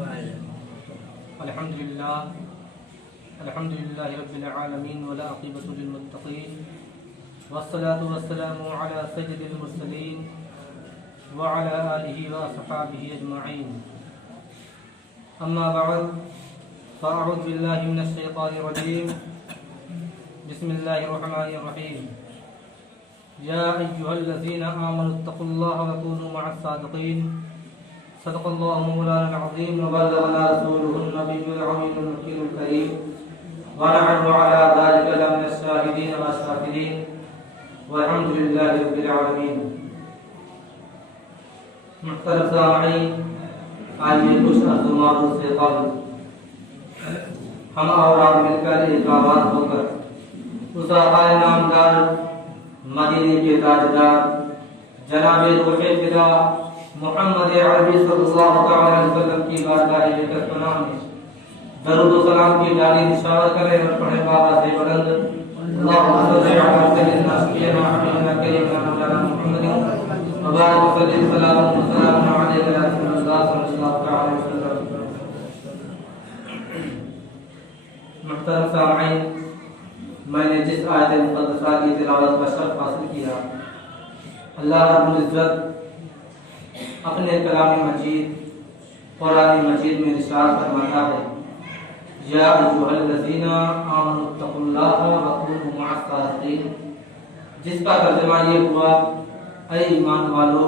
الحمد لله رب العالمين والعاقبة للمتقين والصلاة والسلام على سيد المرسلين وعلى آله وصحبه أجمعين. أما بعد فأعوذ بالله من الشيطان الرجيم. بسم الله الرحمن الرحيم. يا أيها الذين آمنوا اتقوا الله وكونوا مع الصادقين. صدق الله مولانا العظيم وبلغنا رسوله النبي العظيم المكين الكريم ونحن على ذلك لمن الشاهدين والشاكرين والحمد لله رب العالمين. محترم سامعین، آئیے کچھ عزومات سے قبل ہم اور آپ مل کر ایک آواز ہو کر اس آقا نامدار مدینے کے تاجدار جناب روح فدا محمد عربی صلی اللہ علیہ وسلم کی بارگاہ پناہ میں درود و سلام کی ڈالی نثار کریں اور پڑھیں بابا سے بلند اللہم صلی علی سیدنا سیدنا حبیبنا کریمنا مولانا محمد وبارک وسلم سلام و سلام علیہ رسول اللہ صلی اللہ علیہ وسلم. محترم سامعین، میں نے جس آیت مقدسہ کی تلاوت کا شرف حاصل کیا، اللہ رب العزت اپنے کلام مجید قرآن مجید میں ارشاد فرماتا ہے یا ایھا الذین آمنوا اتقوا اللہ وکونوا مع الصادقین، جس کا ترجمہ یہ ہوا اے ایمان والو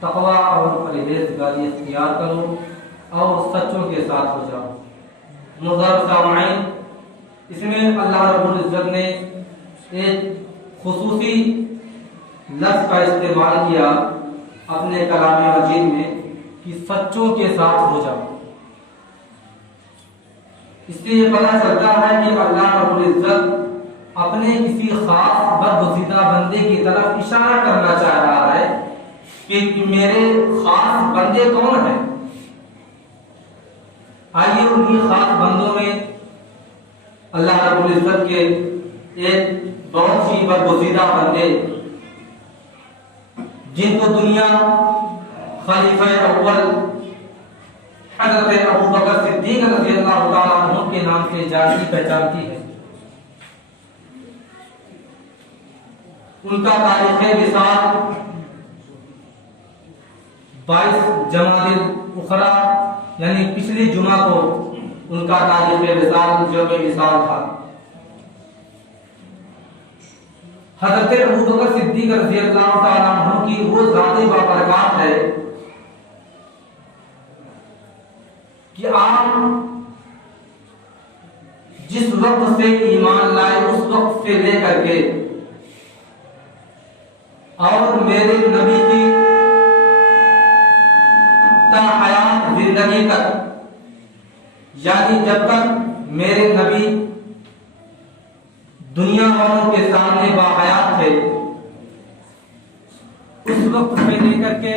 تقوی اور پرہیزگاری اختیار کرو اور سچوں کے ساتھ ہو جاؤ. معزز سامعین، اس میں اللہ رب العزت نے ایک خصوصی لفظ کا استعمال کیا اپنے کلام مجید میں کہ سچوں کے ساتھ ہو جاؤ. اس سے یہ پتہ چلتا ہے کہ اللہ رب العزت اپنے کسی خاص برگزیدہ بندے کی طرف اشارہ کرنا چاہ رہا ہے کہ میرے خاص بندے کون ہیں. آئیے انہی خاص بندوں میں اللہ رب العزت کے ایک بہت ہی برگزیدہ بندے جن کو دنیا خلیفہ اول حضرت ابوبکر صدیق رضی اللہ تعالیٰ عنہ کے نام سے جانتی پہچانتی ہے. ان کا تاریخ وصال 22 جمادی الاخری یعنی پچھلی جمعہ کو ان کا تاریخ وصال یوم وصال تھا. حضرت ابوبکر صدیق رضی اللہ تعالیٰ عنہ کی وہ ذات بابرکات ہے کہ آپ جس وقت سے ایمان لائے اس وقت سے لے کر کے اور میرے نبی کی تا حیات زندگی تک، یعنی جب تک میرے نبی دنیا والوں کے سامنے باحیات تھے اس وقت سے لے کر کے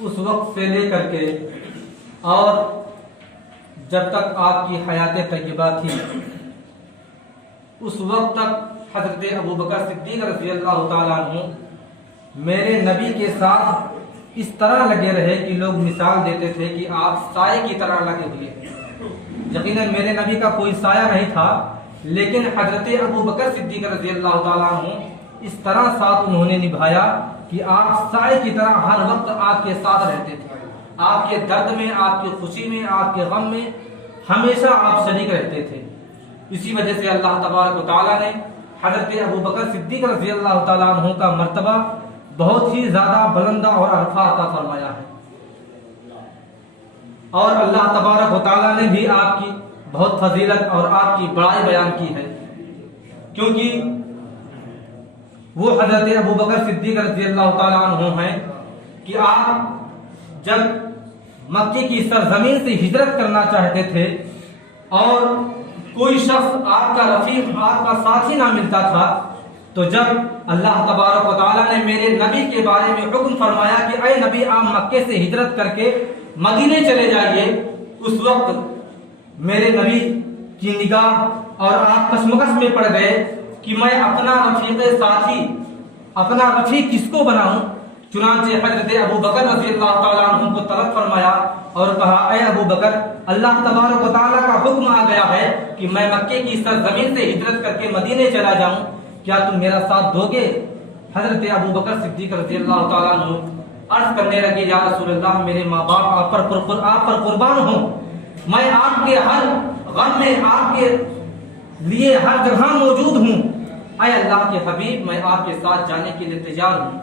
اس وقت سے لے کر کے اور جب تک آپ کی حیات طیبہ تھی اس وقت تک حضرت ابوبکر صدیق رضی اللہ تعالیٰ عنہ میرے نبی کے ساتھ اس طرح لگے رہے کہ لوگ مثال دیتے تھے کہ آپ سائے کی طرح لگے ہوئے. یقیناً میرے نبی کا کوئی سایہ نہیں تھا، لیکن حضرت ابوبکر صدیق رضی اللہ تعالیٰ عنہ اس طرح ساتھ انہوں نے نبھایا کہ آپ سائے کی طرح ہر وقت آپ کے ساتھ رہتے تھے. آپ کے درد میں، آپ کی خوشی میں، آپ کے غم میں ہمیشہ آپ شریک رہتے تھے. اسی وجہ سے اللہ تبارک و تعالیٰ نے حضرت ابوبکر صدیق رضی اللہ تعالیٰ عنہ کا مرتبہ بہت ہی زیادہ بلند اور عرفہ عطا فرمایا ہے. اور اللہ تبارک و تعالیٰ نے بھی آپ کی بہت فضیلت اور آپ کی بڑائی بیان کی ہے، کیونکہ وہ حضرت ابوبکر صدیق رضی اللہ تعالیٰ عنہ ہیں کہ آپ جب مکے کی سرزمین سے ہجرت کرنا چاہتے تھے اور کوئی شخص آپ کا رفیق آپ کا ساتھی نہ ملتا تھا، تو جب اللہ تبارک و تعالیٰ نے میرے نبی کے بارے میں حکم فرمایا کہ اے نبی آپ مکے سے ہجرت کر کے مدینے چلے جائیے، اس وقت میرے نبی کی نگاہ اور آپ کشمکش میں پڑ گئے کہ میں اپنا رفیق ساتھی، اپنا رفیق کس کو بناؤں؟ چنانچہ حضرت ابو بکر رضی اللہ تعالیٰ عنہ کو طلب فرمایا اور کہا اے ابو بکر، اللہ تبارک و تعالیٰ کا حکم آ گیا ہے کہ میں مکے کی سرزمین سے ہجرت کر کے مدینے چلا جاؤں، کیا تم میرا ساتھ دو گے؟ حضرت ابو بکر صدیق رضی اللہ تعالیٰ عنہ عرض کرنے لگے یا رسول اللہ، میرے ماں باپ آپ پر قربان ہوں، میں آپ کے ہر غم میں آپ کے لیے ہر جگہ موجود ہوں، اے اللہ کے حبیب میں آپ کے ساتھ جانے کے لیے تیار ہوں۔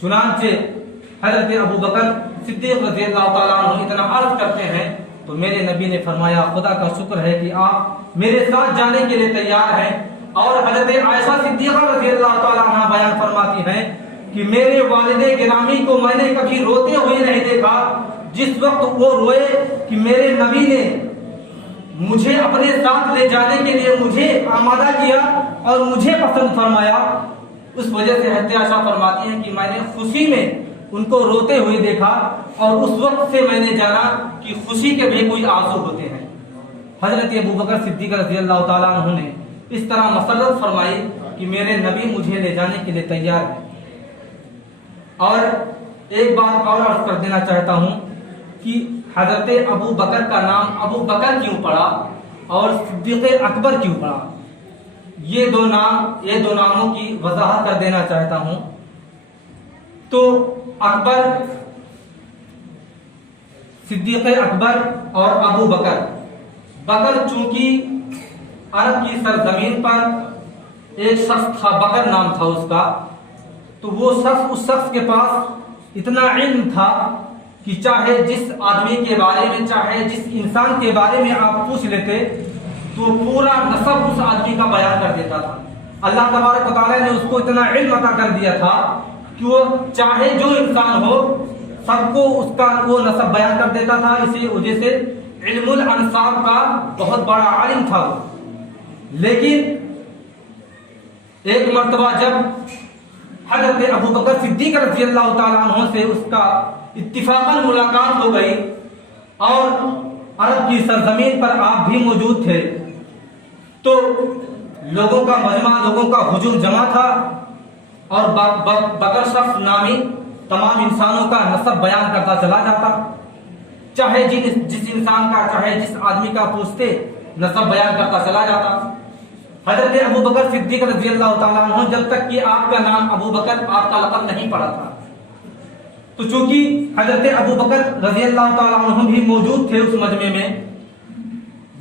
چنانچہ حضرت ابو بکر صدیق رضی اللہ تعالیٰ عنہ اتنا عرض کرتے ہیں تو میرے نبی نے فرمایا خدا کا شکر ہے کہ آپ میرے ساتھ جانے کے لیے تیار ہیں۔ اور حضرت عائشہ صدیقہ رضی اللہ تعالیٰ عنہ بیان فرماتی ہیں کہ میرے والد گرامی کو میں نے کبھی روتے ہوئے نہیں دیکھا جس وقت وہ روئے کہ میرے نبی نے مجھے اپنے ساتھ لے جانے کے لیے مجھے آمادہ کیا اور مجھے پسند فرمایا۔ اس وجہ سے حضرت عائشہ فرماتی ہیں کہ میں نے خوشی میں ان کو روتے ہوئے دیکھا اور اس وقت سے میں نے جانا کہ خوشی کے بھی کوئی آنسو ہوتے ہیں۔ حضرت ابو بکر صدیق رضی اللہ تعالیٰ عنہ نے اس طرح مسرت فرمائی کہ میرے نبی مجھے لے جانے کے لیے تیار ہے۔ اور ایک بات اور عرض کر دینا چاہتا ہوں کہ حضرت ابو بکر کا نام ابو بکر کیوں پڑا اور صدیق اکبر کیوں پڑا، یہ دو ناموں کی وضاحت کر دینا چاہتا ہوں۔ تو اکبر، صدیق اکبر اور ابو بکر، بکر چونکہ عرب کی سرزمین پر ایک شخص تھا، بکر نام تھا اس کا، تو وہ شخص اس شخص کے پاس اتنا علم تھا کہ چاہے جس آدمی کے بارے میں، چاہے جس انسان کے بارے میں آپ پوچھ لیتے تو پورا نسب اس آدمی کا بیان کر دیتا تھا۔ اللہ تبارک و تعالیٰ نے اس کو اتنا علم عطا کر دیا تھا کہ وہ چاہے جو انسان ہو سب کو اس کا وہ نسب بیان کر دیتا تھا۔ اسی وجہ سے علم الانساب کا بہت بڑا عالم تھا وہ۔ لیکن ایک مرتبہ جب حضرت ابو بکر صدیق رضی اللہ تعالیٰ عنہ سے اس کا اتفاقاً ملاقات ہو گئی اور عرب کی سرزمین پر آپ بھی موجود تھے، تو لوگوں کا مجمع، لوگوں کا ہجوم جمع تھا اور بکر شخص نامی تمام انسانوں کا نسب بیان کرتا چلا جاتا، چاہے جس انسان کا، چاہے جس آدمی کا پوچھتے نسب بیان کرتا چلا جاتا۔ حضرت ابو بکر صدیق رضی اللہ تعالیٰ عنہ جب تک کہ آپ کا نام ابو بکر، آپ کا لقب نہیں پڑا تھا، تو چونکہ حضرت ابو بکر رضی اللہ تعالیٰ عنہ بھی موجود تھے اس مجمع میں،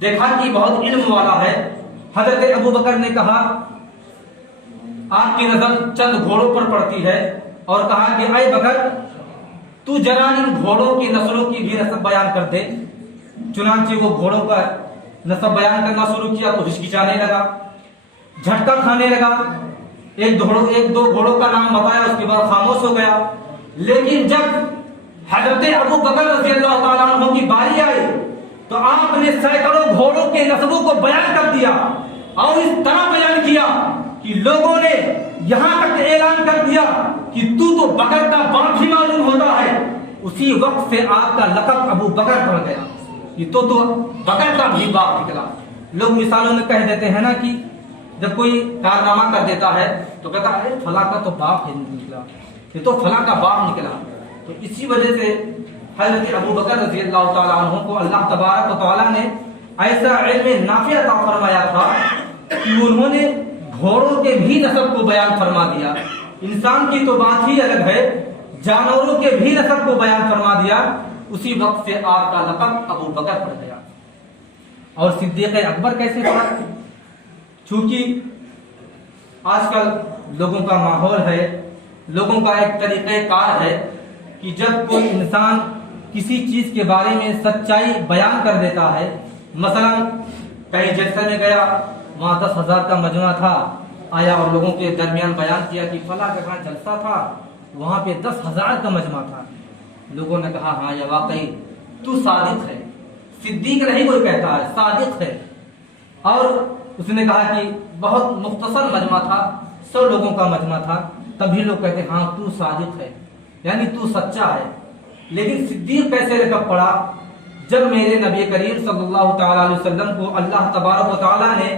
دیکھا کہ بہت علم والا ہے، حضرت ابو بکر نے کہا آپ کی نظر چند گھوڑوں پر پڑتی ہے اور کہا کہ اے بکر تو ذرا ان گھوڑوں کی نسلوں کی بھی نسب بیان کر دے۔ چنانچہ وہ گھوڑوں کا نسب بیان کرنا شروع کیا تو ہچکچانے لگا، جھٹکا کھانے لگا، ایک دو گھوڑوں کا نام بتایا، اس کے بعد خاموش ہو گیا۔ لیکن جب حضرت ابو بکر رضی اللہ تعالیٰ عنہ کی باری آئی تو آپ نے سینکڑوں گھوڑوں کے نسبوں کو بیان کر دیا اور اس طرح بیان کیا کہ لوگوں نے یہاں تک اعلان کر دیا کہ تو بکر کا باپ ہی معلوم ہوتا ہے۔ اسی وقت سے آپ کا لقب ابو بکر پڑ گیا، یہ تو بکر کا بھی باپ نکلا۔ لوگ مثالوں میں کہہ دیتے ہیں نا کہ جب کوئی کارنامہ کر دیتا ہے تو کہتا ہے فلاں کا تو باپ ہی نکلا، یہ تو فلاں کا باپ نکلا۔ تو اسی وجہ سے حضرت ابو بکر رضی اللہ تعالیٰ عنہ کو اللہ تبارک و تعالیٰ نے ایسا علم نافع عطا فرمایا تھا کہ انہوں نے گھوڑوں کے بھی نسب کو بیان فرما دیا۔ انسان کی تو بات ہی الگ ہے، جانوروں کے بھی نسب کو بیان فرما دیا۔ اسی وقت سے آپ کا لقب ابو بکر پڑ گیا۔ اور صدیق اکبر کیسے پڑا؟ چونکہ آج کل لوگوں کا ماحول ہے، لوگوں کا ایک طریقہ کار ہے کہ جب کوئی انسان کسی چیز کے بارے میں سچائی بیان کر دیتا ہے، مثلا کہیں جلسے میں گیا، وہاں 10,000 کا مجمع تھا، آیا اور لوگوں کے درمیان بیان کیا کہ فلاں جگہ جلسہ تھا، وہاں پہ 10,000 کا مجمع تھا۔ لوگوں نے کہا ہاں یہ واقعی تو صادق ہے، صدیق نہیں کوئی کہتا ہے، صادق ہے۔ اور اس نے کہا کہ بہت مختصر مجمع تھا، 100 لوگوں کا مجمع تھا، تبھی لوگ کہتے ہاں تو صادق ہے، یعنی تو سچا ہے۔ لیکن صدیق کیسے رکب پڑا؟ جب میرے نبی کریم صلی اللہ تعالی علیہ وسلم کو اللہ تبارک و تعالی نے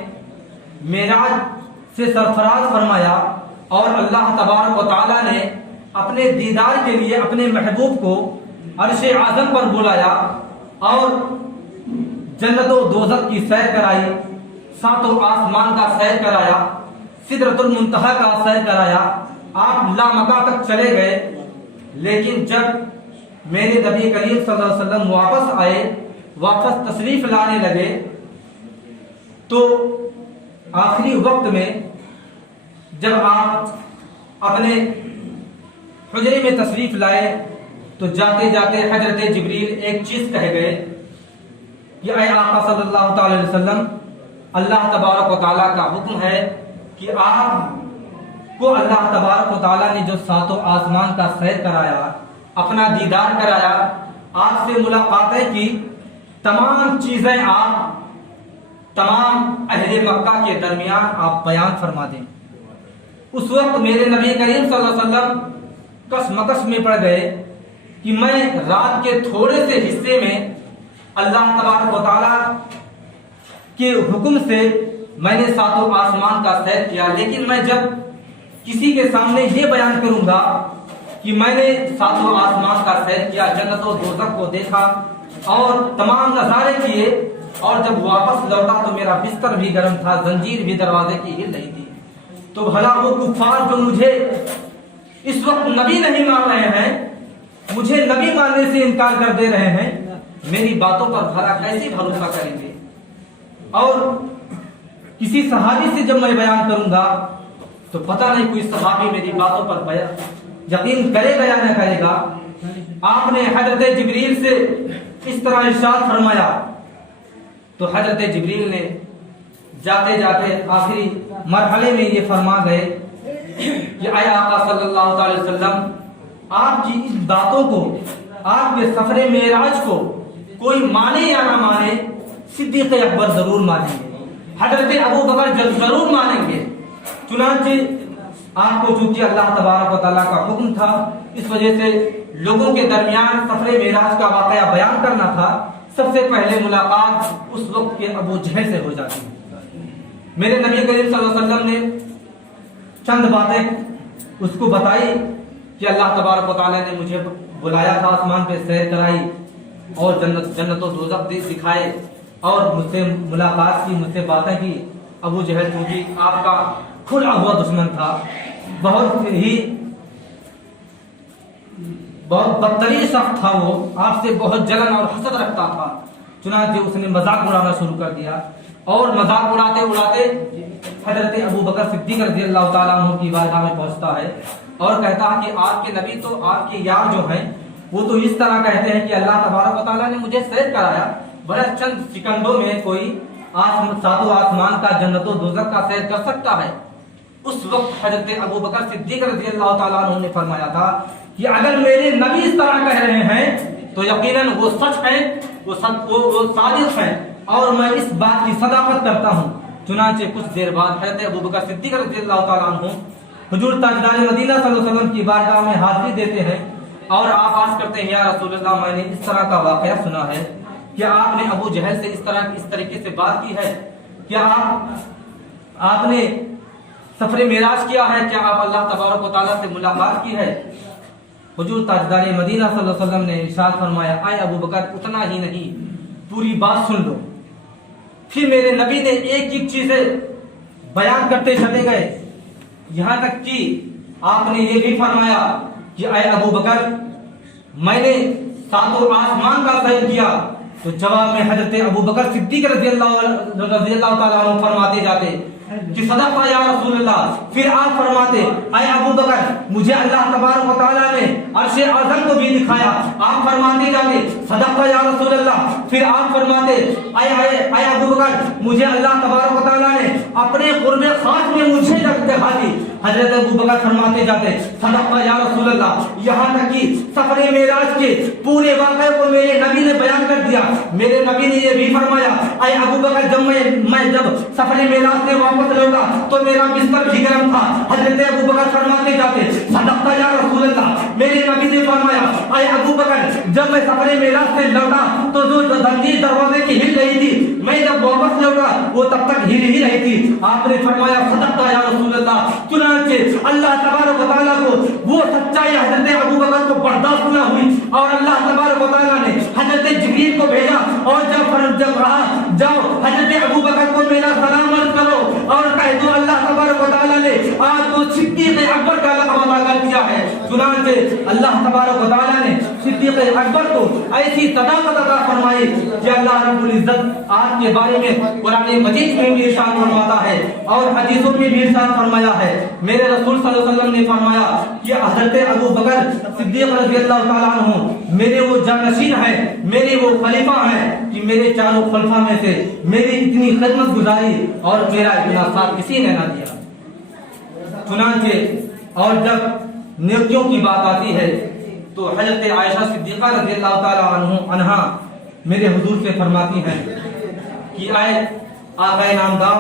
معراج سے سرفراز فرمایا اور اللہ تبارک و تعالی نے اپنے دیدار کے لیے اپنے محبوب کو عرش اعظم پر بلایا اور جنت و دوزخ کی سیر کرائی، ساتوں آسمان کا سیر کرایا، سدرۃ المنتہا کا سیر کرایا، آپ لامکاں تک چلے گئے۔ لیکن جب میرے نبی کریم صلی اللہ علیہ وسلم واپس آئے، واپس تشریف لانے لگے، تو آخری وقت میں جب آپ اپنے حجرے میں تشریف لائے تو جاتے جاتے حضرت جبریل ایک چیز کہہ گئے کہ اے آقا صلی اللہ تعالی علیہ وسلم، اللہ تبارک و تعالیٰ کا حکم ہے کہ آپ کو اللہ تبارک و تعالیٰ نے جو ساتوں آسمان کا سیر کرایا، اپنا دیدار کرایا، آپ سے ملاقاتیں کی، تمام چیزیں آپ تمام اہل مکہ کے درمیان آپ بیان فرما دیں۔ اس وقت میرے نبی کریم صلی اللہ علیہ وسلم کس مکس میں پڑ گئے کہ میں رات کے تھوڑے سے حصے میں اللہ تبارک و تعالیٰ کے حکم سے میں نے ساتوں آسمان کا سیر کیا، لیکن میں جب کسی کے سامنے یہ بیان کروں گا کہ میں نے ساتوں آسمان کا سیر کیا، جنت و دوزخ کو دیکھا اور تمام نظارے کیے، اور جب واپس لوٹا تو میرا بستر بھی گرم تھا، زنجیر بھی دروازے کی ہل رہی تھی، تو بھلا وہ کفار جو مجھے اس وقت نبی نہیں مان رہے ہیں، مجھے نبی ماننے سے انکار کر دے رہے ہیں، میری باتوں پر بھلا کیسے بھروسہ کریں گے؟ اور کسی صحابی سے جب میں بیان کروں گا تو پتہ نہیں کوئی صحابی میری باتوں پر یقین کرے گا یا نہ کرے گا۔ آپ نے حضرت جبریل سے اس طرح ارشاد فرمایا تو حضرت جبریل نے جاتے جاتے آخری مرحلے میں یہ فرما گئے کہ اے آقا صلی اللہ تعالی وسلم، آپ کی اس باتوں کو، آپ کے سفر معراج کو کوئی مانے یا نہ مانے، صدیق اکبر ضرور مانیں گے، حضرت ابو بکر ضرور مانیں گے۔ چنانچہ آپ کو چونکہ اللہ تبارک و تعالیٰ کا حکم تھا، اس وجہ سے لوگوں کے درمیان سفر معراج کا واقعہ بیان کرنا تھا، سب سے پہلے ملاقات اس وقت کے ابو جہل سے ہو جاتی ہے۔ میرے نبی کریم صلی اللہ علیہ وسلم نے چند باتیں اس کو بتائی کہ اللہ تبارک و تعالیٰ نے مجھے بلایا تھا، آسمان پہ سیر کرائی اور جنت و دوزخ دکھائے اور مجھ سے ملاقات کی، مجھ سے باتیں کی۔ ابو جہل چونکہ آپ کا کھلا ہوا دشمن تھا، بہت بدترین شخص تھا، وہ آپ سے بہت جلن اور حسد رکھتا تھا، چنانچہ اس نے مذاق اڑانا شروع کر دیا، اور مذاق اڑاتے اڑاتے حضرت ابو بکر صدیق رضی اللہ تعالیٰ عنہ کی بارگاہ میں پہنچتا ہے اور کہتا ہے کہ آپ کے نبی تو آپ کے یار جو ہیں وہ تو اس طرح کہتے ہیں کہ اللہ تبارک و تعالیٰ نے مجھے سیر کرایا، بڑے چند سیکنڈوں میں کوئی ساتوں آسمان کا، جنت و دوزخ کا سیر کر سکتا ہے۔ اس وقت حضرت ابو بکر صدیق رضی اللہ تعالیٰ عنہ نے فرمایا تھا کہ اگر میرے نبی اس طرح کہہ رہے ہیں تو یقیناً وہ سچ ہیں، وہ صادق ہیں، اور میں اس بات کی صداقت کرتا ہوں۔ چنانچہ کچھ دیر بعد حضرت ابو بکر صدیق رضی اللہ تعالیٰ عنہ حضور تاجدار مدینہ صلی اللہ علیہ وسلم کی بارگاہ میں حاضری دیتے ہیں اور آپ عرض کرتے ہیں یا رسول اللہ، میں نے اس طرح کا واقعہ سنا ہے، کیا آپ نے ابو جہل سے اس طریقے سے بات کی ہے؟ کیا آپ نے سفر معراج کیا ہے؟ کیا آپ اللہ تبارک و تعالیٰ سے ملاقات کی ہے؟ حضور تاجدار مدینہ صلی اللہ علیہ وسلم نے ارشاد فرمایا اے ابو بکر، اتنا ہی نہیں، پوری بات سن لو۔ پھر میرے نبی نے ایک ایک چیزیں بیان کرتے چلے گئے، یہاں تک کہ آپ نے یہ بھی فرمایا کہ اے ابو بکر، میں نے ساتوں آسمان کا سیر کیا، تو جواب میں حضرت ابو بکر صدیق رضی اللہ تعالیٰ عنہ فرماتے جاتے کہ صدق یا رسول اللہ. پھر آپ فرماتے اے ابو بکر مجھے اللہ تبارک و تعالیٰ نے عرش اعظم کو بھی دکھایا. آپ فرماتے جاتے صدق یا رسول اللہ. پھر آپ فرماتے اے ابو بکر مجھے اللہ تبارک و تعالیٰ نے اپنے قرب خاص میں مجھے دکھا دی. حضرت ابو بکر فرماتے جاتے صدق یا رسول اللہ. یہاں تک کہ سفر معراج کے پورے واقعے کو میرے نبی نے بیان کر دیا. میرے نبی نے یہ بھی فرمایا اے ابو بکر جب میں سفر معراج سے واپس لوٹا تو میرا بستر بھی گرم تھا. حضرت ابو بکر فرماتے جاتے صدق یا رسول اللہ. میرے نبی نے فرمایا اے ابو بکر جب میں سفر معراج سے لوٹا تو جو زنجیر دروازے کی ہل رہی تھی میں جب واپس لوٹا وہ تب تک ہل ہی رہی تھی. آپ نے فرمایا صدق یا رسول اللہ. چنانچہ اللہ تبارک و تعالیٰ کو وہ سچائی حضرت ابو بکر کو برداشت نہ ہوئی اور اللہ تبارک و تعالیٰ نے حضرت جبریل کو بھیجا اور جب رہا جاؤ حضرت ابو بکر کو میرا سلام عرض کرو اور کہہ دو اللہ تبارک و تعالیٰ نے آج کو صدیق اکبر کا لقب عطا کر دیا ہے. چنانچہ اللہ تبارک و تعالیٰ نے صدیق اکبر کو ایسی صداقت عطا فرمائی کہ اللہ رب العزت آپ کے بارے میں قرآن مجید میں بھی ارشاد فرماتا ہے اور حدیثوں میں بھی ارشاد فرمایا ہے. میرے رسول صلی اللہ علیہ وسلم نے فرمایا کہ حضرت ابو بکر صدیق رضی اللہ تعالیٰ عنہ میرے وہ جانشین ہیں, میرے وہ خلیفہ ہیں کہ میرے چاروں خلفاء میں سے میری اتنی خدمت گزاری اور میرا اتنا ساتھ کسی نے نہ دیا. چنانچہ اور جب نیکیوں کی بات آتی ہے تو حضرت عائشہ صدیقہ رضی اللہ تعالیٰ عنہا میرے حضور سے فرماتی ہیں کہ اے آقا نامدار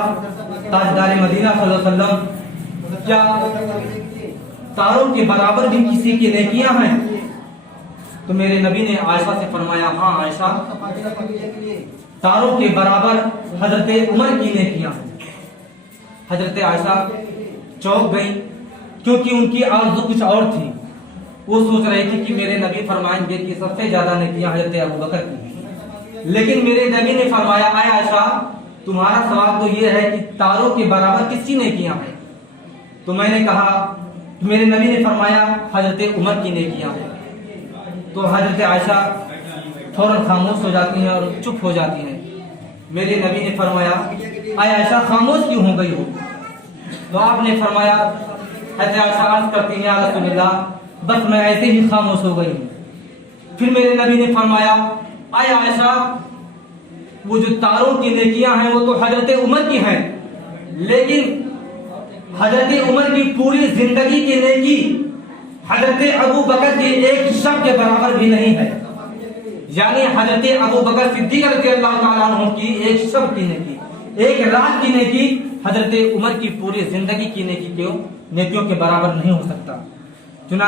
تاجدار مدینہ صلی اللہ علیہ وسلم کیا تاروں کے برابر بھی کسی کی نیکیاں ہیں؟ تو میرے نبی نے عائشہ سے فرمایا ہاں عائشہ تاروں کے برابر حضرت عمر کی نیکیاں ہیں. حضرت عائشہ چوک گئی کیونکہ ان کی آرزو کچھ اور تھی. وہ سوچ رہی تھی کہ میرے نبی فرمائیں گے کہ سب سے زیادہ نیکیاں حضرت ابو بکر کی, لیکن میرے نبی نے فرمایا اے عائشہ تمہارا سوال تو یہ ہے کہ تاروں کے برابر کس کی نیکیاں ہیں؟ تو میں نے کہا میرے نبی نے فرمایا حضرت عمر کی نیکیاں ہیں. تو حضرت عائشہ فوراً خاموش ہو جاتی ہیں اور چپ ہو جاتی ہیں. میرے نبی نے فرمایا اے عائشہ خاموش کیوں ہو گئی ہو؟ تو آپ نے فرمایا حضرت عائشہ عرض کرتی ہیں یا رسول اللہ بس میں ایسے ہی خاموش ہو گئی ہوں. پھر میرے نبی نے فرمایا اے عائشہ وہ جو تاروں کی نیکیاں ہیں وہ تو حضرت عمر کی ہیں, لیکن حضرت عمر کی پوری زندگی کی نیکی حضرت ابو بکر کے ایک شب کے برابر بھی نہیں ہے. یعنی حضرت ابو بکر صدیق رضی اللہ تعالیٰ عنہ کی ایک شب کی نیکی, ایک رات کی نیکی حضرت عمر کی پوری زندگی کی نیکیوں کے برابر نہیں ہو سکتا. چنانچہ